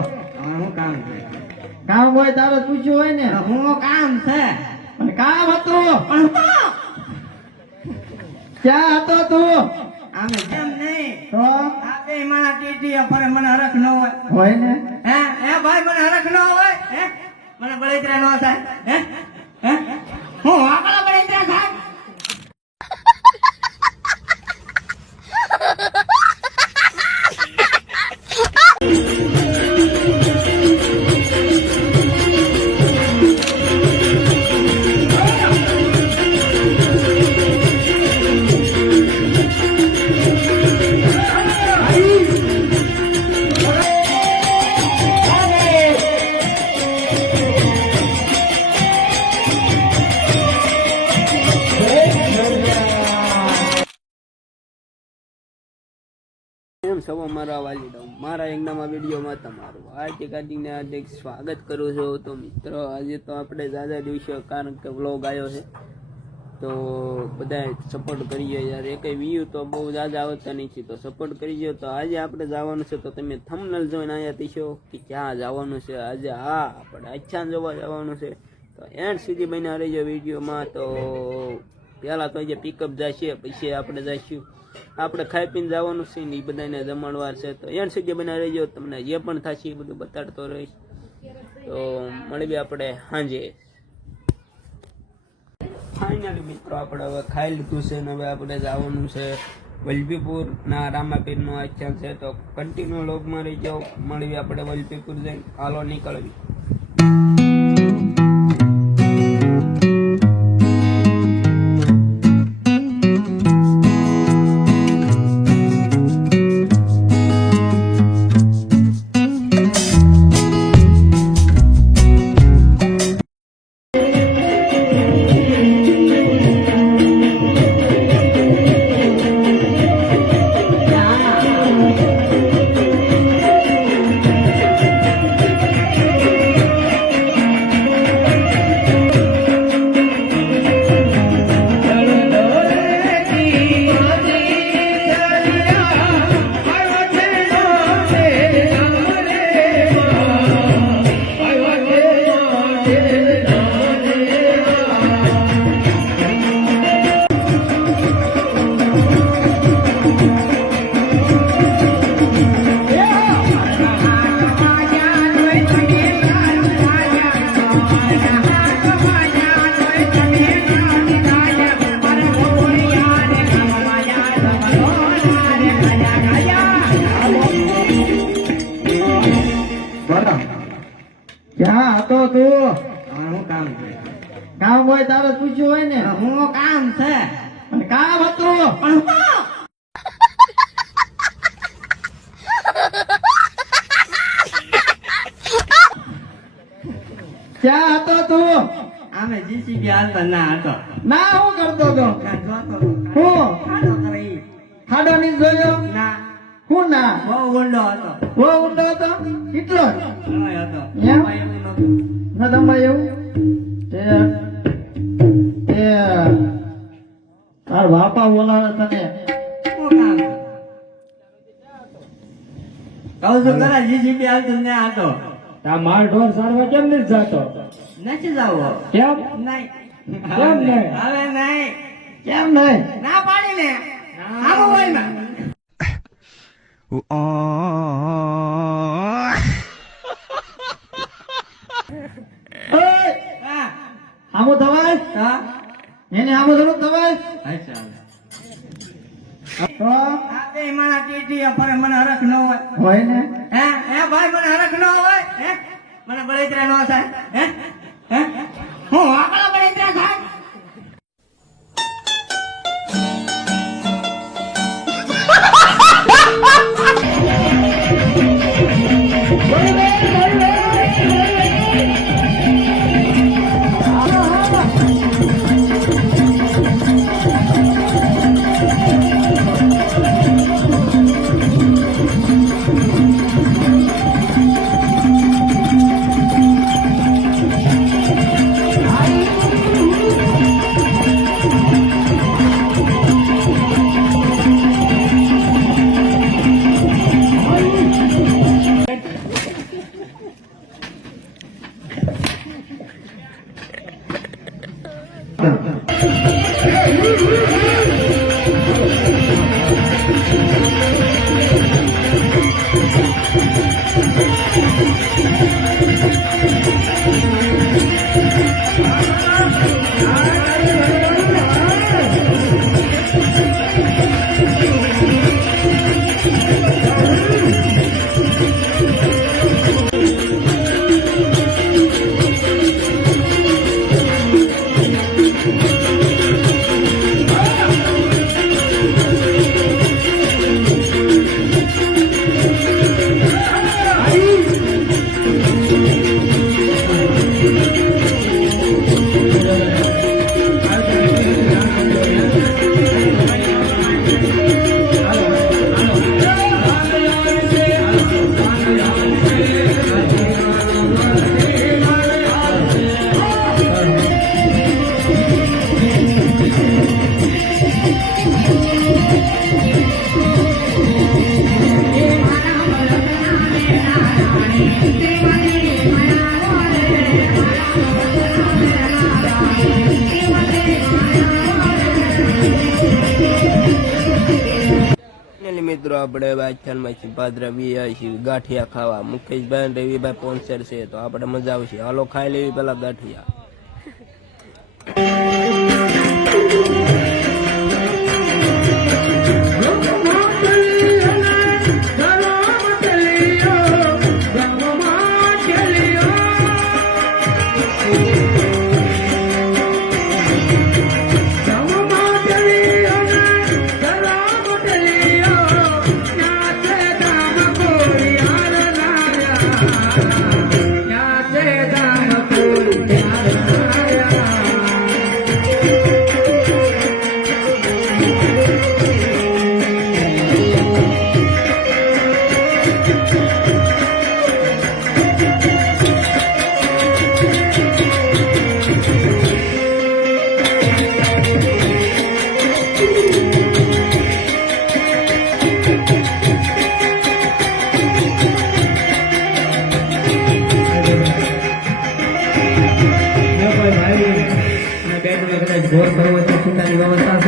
કામ કામ હોય તારે પૂછ્યું હોય ને? હું કામ છે. કામ હતું. ક્યાં હતો તું? આમે કેમ નહીં? તો? આ બે ટીટી ફરે મને હરખ ન હોય. હોય ને? હે? હે ભાઈ મને હરખ ન હોય? હે? મને બળતરા ન થાય. હે? સૌ મારા વાલીડો મારા એકદમ નવા વિડીયોમાં તમારું હાર્દિક હાર્દિકને હાર્દિક સ્વાગત કરું છું. તો મિત્રો, આજે તો આપણે દાદા દિવસે, કારણ કે વ્લોગ આવ્યો છે, તો બધાએ સપોર્ટ કરીએ યાર. એક વ્યૂ તો બહુ દાદા આવતા નથી તો સપોર્ટ કરીજો તો આજે આપણે જવાનું છે, તો તમે થમનલ જોઈને આવ્યા થશો કે ક્યાં જવાનું છે? આજે હા, આપણે અચ્છા જોવા જવાનું છે. તો એન્ડ સુધી બન્યા રહીજો વિડીયોમાં. તો પહેલાં તો જે પિકઅપ જશે, પછી આપણે જઈશું આપણે ખાઈ પીને જવાનું છે ને એ બધાને જમણવાર છે. તો એન સુધી બના રહેજો. તમને જે પણ થશે એ બધું બતાડતો રહીશ. તો મળીએ આપણે સાંજે. ફાઇનલી મિત્રો, આપણે હવે ખાઈ લીધું છે ને હવે આપણે જવાનું છે વલભીપુર ના રામાપીરનું આખ્યાન છે. તો કન્ટિન્યુ લોગમાં રહી જાઓ મળીએ આપણે વલભીપુર જઈને. હાલો નીકળવી ક્યાં હતો તું હું કામ કામ હોય તારે પૂછ્યું હોય ને. હું કામ છે? કામ હતું. પણ ક્યાં હતો તું? આમે જીસીબી હાલતા ના હતો. ના હું કરતો હતો હું? ખાડો ની જોયો? ના. ના. બહુ ઊંડો હતો. બહુ ઊંડો હતો કેટલો એવું? તે તે તાર બાપા બોલાવે તને? કહું છું ખરા ના માલ ઢોર સારવા કેમ નથી જાતો? નથી જવું. કેમ? નહીં. કેમ નહીં? હવે નહીં? કેમ નહીં? ના પાડી ને. આવો હોય આમો થવાય? હા? એને આમો થોડું થવાય. હે? ભાઈ, મને હરખ ન હોય? મને બળેતરા ન થાય. હે? Thank you. મિત્રો, આપણે વાંચનમાં ભાદરા બી છીએ, ગાંઠિયા ખાવા. મુકેશભાઈ અને રવિભાઈ પોન્સર છે, તો આપણે મજા આવશે. હાલો, ખાઈ લેવી પેલા ગાંઠિયા. જો કોઈ ભાઈ અને બેડમાં કદાચ ઘોર કરવો તો છૂટાની વ્યવસ્થા